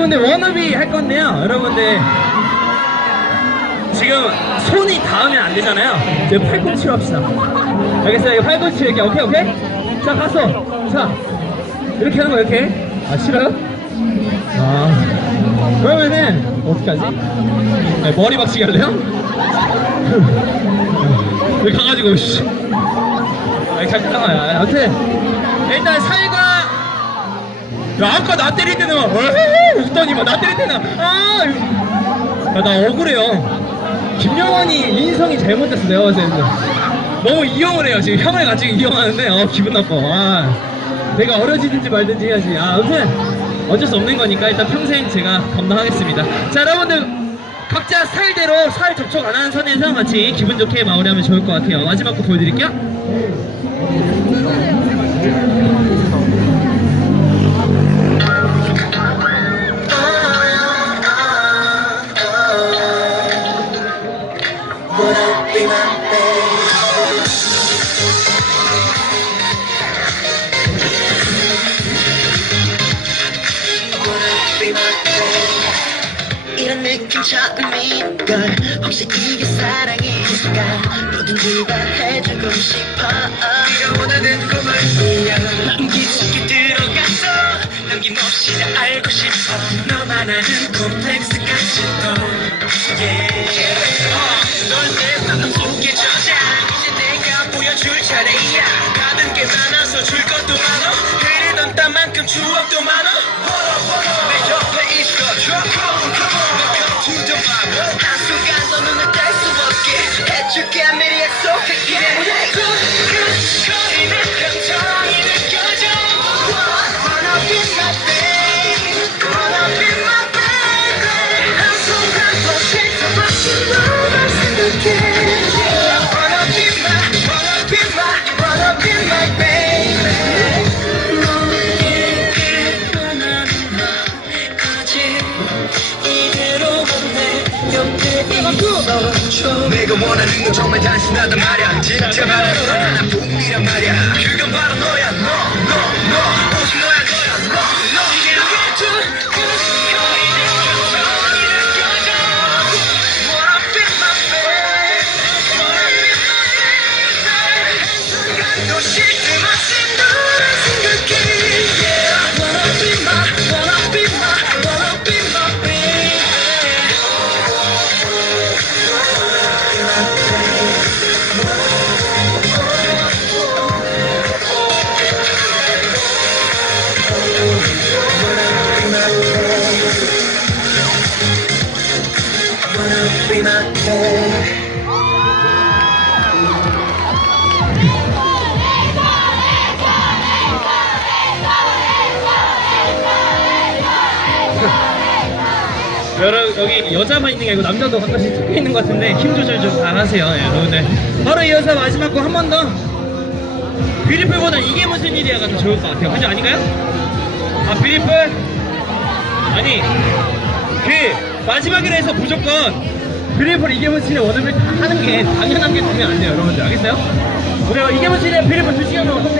여러분들 워너비 할 건데요. 여러분들 지금 손이 닿으면 안 되잖아요. 이제 팔꿈치로 합시다. 알겠어요? 이거 팔꿈치 이렇게 오케이 오케이. 자 갔어. 자 이렇게 하는 거 이렇게. 아 싫어요? 아 그러면은 어떻게 하지? 네, 머리 박치기 할래요? 여기 가가지고 씨. 아 잠깐만. 아무튼 일단 살과 야, 아까 나 때릴 때는 막, 어헤헤 웃더니 막, 나 때릴 때는, 아! 야, 나 억울해요. 김영환이 인성이 잘못됐어, 내가 봤을 때는. 너무 이용을 해요, 지금. 형을 가지고 이용하는데, 어, 기분 나빠. 아, 내가 어려지든지 말든지 해야지. 아, 아무튼, 어쩔 수 없는 거니까, 일단 평생 제가 감당하겠습니다. 자, 여러분들, 각자 스타일대로 살 접촉 안 하는 선에서 같이 기분 좋게 마무리하면 좋을 것 같아요. 마지막 거 보여드릴게요. 느낌 처음일걸 혹시 이게 사랑일까? 뭐든지 다 해주고 싶어. 네가 원하는 꿈을 이어 깊숙이 들어갔어 남김없이 다 알고 싶어. 너만 아는 콤플렉스까지도 yeah. 어, 널내 마음 속에 저장 이제 내가 보여줄 차례야. 받은 게 많아서 줄 것도 많아 흐르던 땀만큼 추억도 많아 내가 원하는 건 정말 단순하단 말이야. 진짜 말이야. 그건 바로 너야 한순간 여러 여기 여자만 있는 게 아니고 남자도 가끔씩 섞여 있는 것 같은데 힘 조절 좀 잘하세요, 예, 여러분들. 바로 이어서 마지막 거한번 더. 뷰티풀보다 이게 무슨 일이야가 더 좋을 것 같아요. 그죠 아닌가요? 아 뷰티풀 아니 그 마지막이라 해서 무조건 뷰티풀 이게 무슨 일이 원어를 다 하는 게 당연한 게 되면 안 돼요, 여러분들 알겠어요? 우리가 이게 무슨 일이야 뷰티풀 두 시간 동안